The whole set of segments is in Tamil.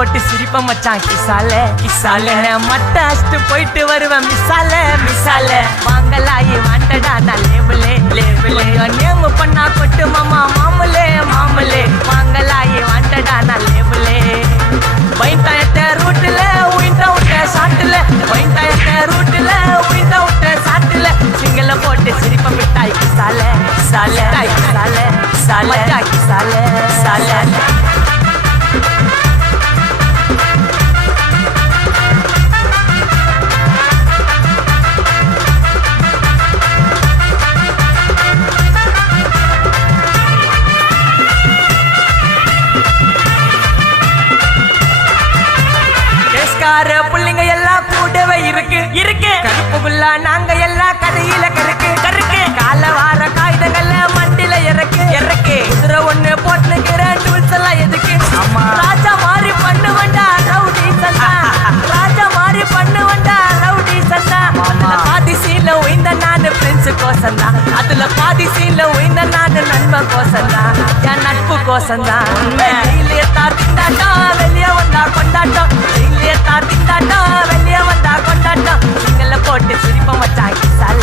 போட்டு சிரிப்ப மச்சான் கிசால கிசால மட்ட அஷ்டு போயிட்டு வருவேன் மிசால மிசால வாங்கலாயி வாண்டடா நான் லேபிளே லேபிளே நேம் பண்ணா கொட்டு மாமா மாமலே மாமலே வாங்கலாயி வாண்டடா நான் லேபிளே பைண்டாயத்த ரூட்ல உயிண்டா விட்ட சாட்டுல பைண்டாயத்த ரூட்ல உயிண்டா விட்ட சாட்டுல சிங்கல போட்டு சிரிப்ப மிட்டாய் கிசால கிசால கிசால கிசால கிசால கிசால புள்ளிங்க எல்லாம் கூடவே இருக்கு இருக்கு கருப்புக்குள்ள நாங்க எல்லாம் கதையில கருக்கு கருக்கு கால வார காகிதங்கள்ல மண்டில இறக்கு இறக்கு குதிரை ஒண்ணு போட்டுக்கிற டூல்ஸ் எல்லாம் எதுக்கு ராஜா மாறி பண்ணு வண்டா ரவுடி சந்தா ராஜா மாறி பண்ணு வண்டா ரவுடி சந்தா அதுல பாதி சீல உயிந்த நானு ஃப்ரெண்ட்ஸ் கோசந்தா அதுல பாதி சீல உயிந்த நானு நண்பன் கோசந்தா என் நட்பு கோசந்தா வெளியே தாத்திண்டாட்டா வெளியே வந்தா கொண்டாட்டம் வெளியே தாத்திண்டாட்டா வெளியே வந்தா கொண்டாட்டம் சிங்கல போட்டு சிரிப்ப மச்சான் கிசால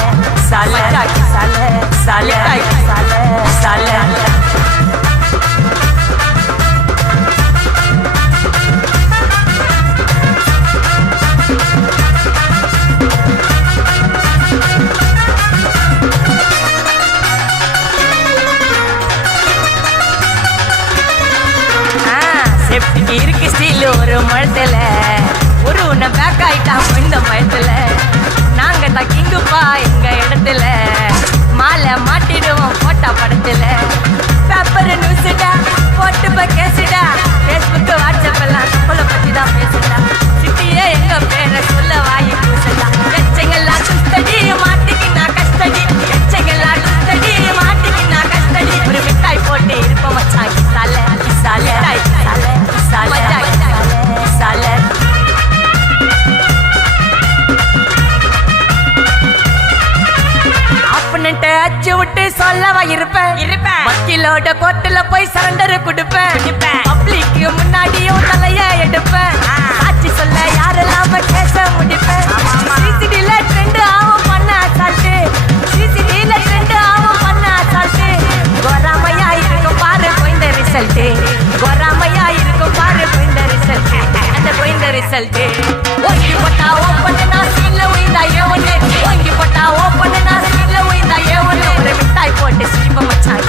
சால கிசால சால கிசால சால இருக்கு ஸ்டீல் ஒரு மழத்துல ஒரு உன்னை பேக் ஆயிட்டான் இந்த மயத்துல நாங்க தான் கிங்குப்பா எங்க இடத்துல மாலை மாட்டிடுவோம் போட்டா படத்துல பேப்பர் நியூஸ்டா போட்டு கேசுடா பேஸ்புக் வாட்ஸ்அப் எல்லாம் நம்மளை பத்தி தான் பேசுடா சிட்டியே எங்க பேரை சொல்ல வாங்கி பூசடா எச்சங்கெல்லாம் சுத்தடி மாட்டிக்கினா கஷ்டடி எச்சங்கெல்லாம் சுத்தடி மாட்டிக்கினா கஷ்டடி ஒரு மிட்டாய் போட்டு இருப்போம் மச்சான் கிசால கிசால கிசால அச்சு விட்டு சொல்லவா இருப்பேன் வக்கீலோட கோர்ட்டுல போய் சரண்டர் கொடுப்பேன் பப்ளிக்கு முன்னாடியும் தலைய எடுப்பேன் ஆட்சி சொல்ல யாரெல்லாம் கேச முடிப்பேன் சிசிடில ட்ரெண்ட் ஆகும் பண்ண அசால்ட்டு சிசிடில ட்ரெண்ட் ஆகும் பண்ண அசால்ட்டு கோராமையா இருக்கும் பாரு கோயந்த ரிசல்ட் கோராமையா இருக்கும் பாரு கோயந்த ரிசல்ட் அந்த கோயந்த ரிசல்ட் ஓங்கி போட்டா ஓப்பன் நான் சீன்ல உயிந்தா ஏவனே ஓங்கி போட்டா ஓப்பன் நான் சீன்ல உயிந்தா ஏவனே ஒரு மிட்டாய் போட்டு சிரிப்ப மச்சான்